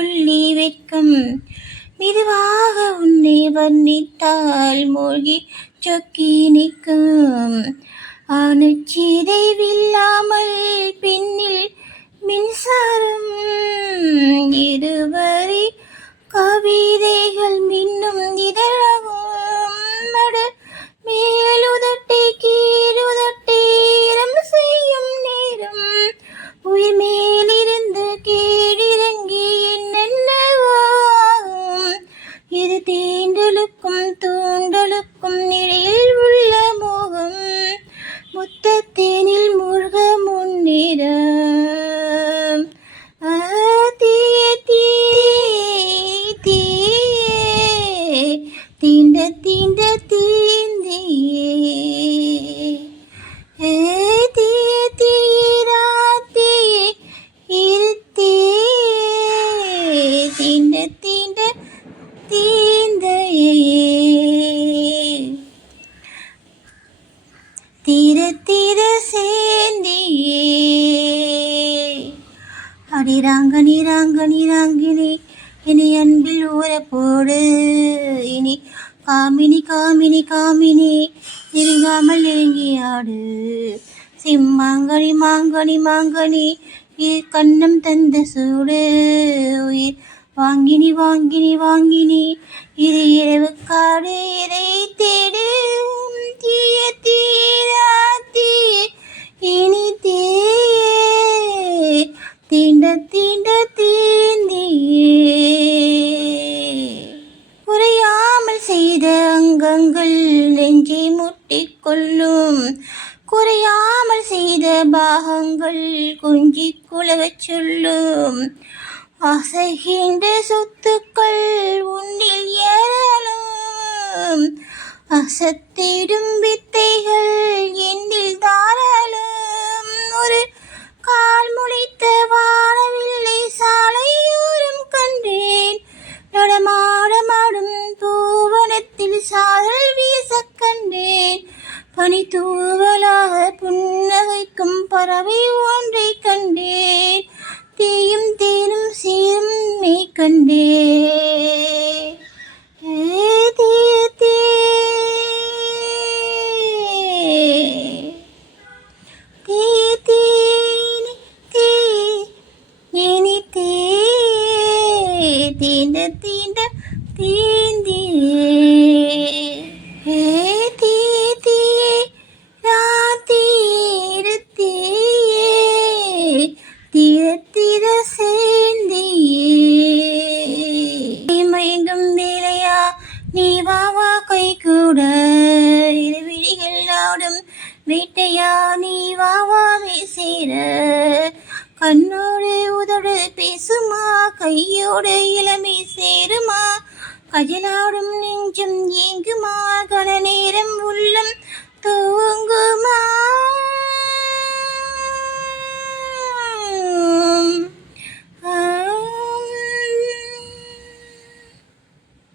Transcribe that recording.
கொள்ளி வெட்கம் மெதுவாக உன்னை வர்ணித்தால் மூழ்கி சொக்கி நிற்கும் அணுச்சிதைவில்லாமல் பின்னில் மின்சாரம் இருவரி கவிதைகள் மின்னும் இதழகும் மேலுதட்டை கீழுதட்டை இரம் செய்யும் நேரம் உயிர் மேலிருந்து கீழிறங்கி என்னென்னவாகும் இது தீண்டலுக்கும் தூண்டலுக்கும் இடையில் உள்ள மோகம் முத்தத்தேனில் மூழ்க முன்னிடம் தீண்ட தீண்ட தீந்தியே தீராத்தே இருத்தே தீண்ட தீண்ட தீந்தையே தீர தீர சேந்தியே அடி ராங்கனி ராங்கனி ராங்கினி இனி அன்பில் ஊறப்போடு இனி காமினி காமினி காமினி நெருங்காமல் நெருங்கியாடு சிம்மாங்கனி மாங்கனி மாங்கனி கண்ணம் தந்த சூடு உயிர் வாங்கினி வாங்கினி வாங்கினி இது இரவு காடு இறை தேடு தீய தீரா தீய இனி தே தீண்ட தீண்ட தீந்தியே குறையாமல் செய்த அங்கங்கள் நெஞ்சை முட்டிக்கொள்ளும் குறையாமல் செய்த பாகங்கள் கொஞ்சி குலவச் சொல்லும் அசைகின்ற சொத்துக்கள் உன்னில் ஏறலும் அசத்திடும் வித்தைகள் என்னில் தாராளும் ஒரு கால் முளைத்த வானவில்லை சாலையோரம் கண்டேன் நடமாடமாடும் பூவனத்தில் சாரல் வீச கண்டேன் பனி தூவலாக புன்னகைக்கும் பறவை ஒன்றை கண்டேன் தீயும் தேனும் சீரும் மே கண்டேன் தீண்ட தீண்ட தீந்தியே தீ தீ ராத்தீரத்தே தீர தீர சேந்தியே மயங்கும் வேலையா நீ வா வா கை கூட இருவிழிகள் ஆடும் வேட்டையா நீ வா வா சேர கண்ணோடு உதடு பேசுமா கையோடு இளமை சேருமா கஜலாடும் நெஞ்சம் ஏங்குமா கன நேரம் உள்ளம் தூங்குமா